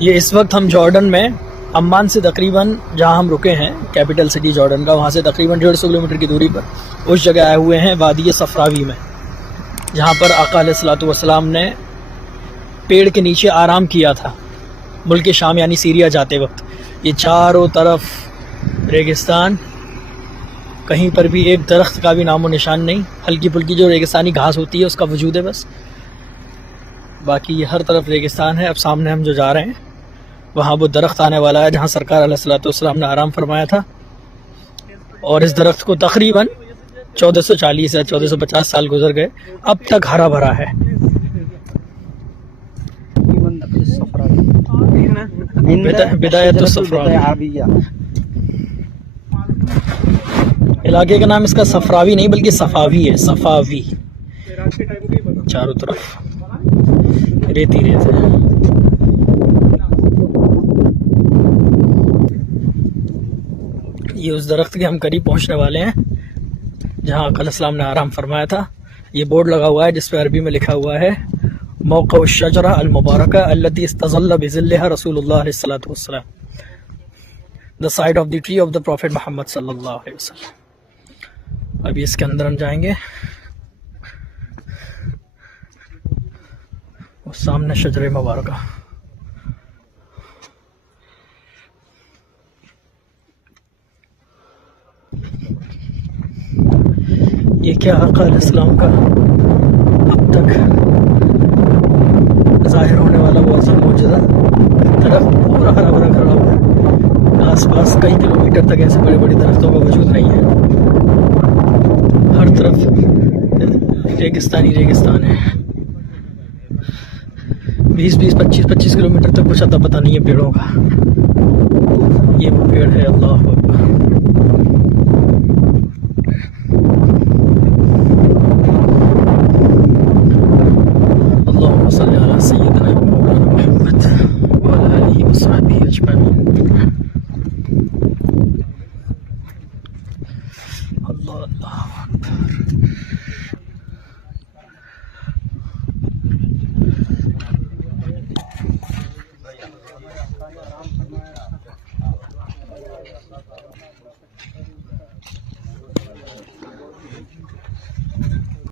ये इस वक्त हम जॉर्डन में अम्मान से तकरीबन जहां हम रुके हैं कैपिटल सिटी जॉर्डन का, वहां से तकरीबन 150 किलोमीटर की दूरी पर उस जगह आए हुए हैं वादी सफरावी में, जहां पर आका अलैहिस्सलातु वस्सलाम ने पेड़ के नीचे आराम किया था मुल्क शाम यानी सीरिया जाते वक्त। ये चारों तरफ रेगिस्तान, कहीं पर भी एक दरख्त का भी नामो निशान नहीं, हल्की फुल्की जो रेगिस्तानी घास होती है उसका वजूद है बस, बाकी ये हर तरफ रेगिस्तान है। अब सामने हम जो जा रहे हैं वहाँ वो दरख्त आने वाला है जहाँ सरकार अलैहिस्सलातु वस्सलाम ने आराम फरमाया था, और इस दरख्त को तकरीबन 1440 या 1450 साल गुजर गए, अब तक हरा भरा है। इलाके का नाम इसका सफरावी नहीं बल्कि सफावी है, सफावी। चारों तरफ रेती रेत है। ये उस दरख्त के हम करीब पहुंचने वाले हैं जहां आका अलैहिस्सलाम ने आराम फरमाया था। ये बोर्ड लगा हुआ है जिस पे अरबी में लिखा हुआ है मौक़अ अश-शजरा अल-मुबारका अल्लती इस्तज़ल्ला बिज़िल्लिहा रसूलुल्लाह सल्लल्लाहु अलैहि वसल्लम, the side of the tree of the prophet Mohammed सल्लल्लाहु अलैहि वसल्लम। अभी इसके अंदर हम जाएंगे, और सामने शजरे मुबारका। ये क्या आका अलैहिस्सलाम का अब तक जाहिर होने वाला वो अज़ीम मौजज़ा, दरख्त पूरा हरा भरा खड़ा हुआ है, आस पास कई किलोमीटर तक ऐसे बड़े बड़े दरख्तों का वजूद नहीं है, हर तरफ रेगिस्तानी रेगिस्तान है। 20-20, 25-25 किलोमीटर तक कुछ अता पता नहीं है पेड़ों का। ये वो पेड़ है, अल्लाह अकबर। अल्लाहुम्मा सल्ली अला सय्यिदिना व मौलाना मुहम्मद व अला आलिहि व सहबिहि अजमईन। अल्लाह अल्लाह अकबर।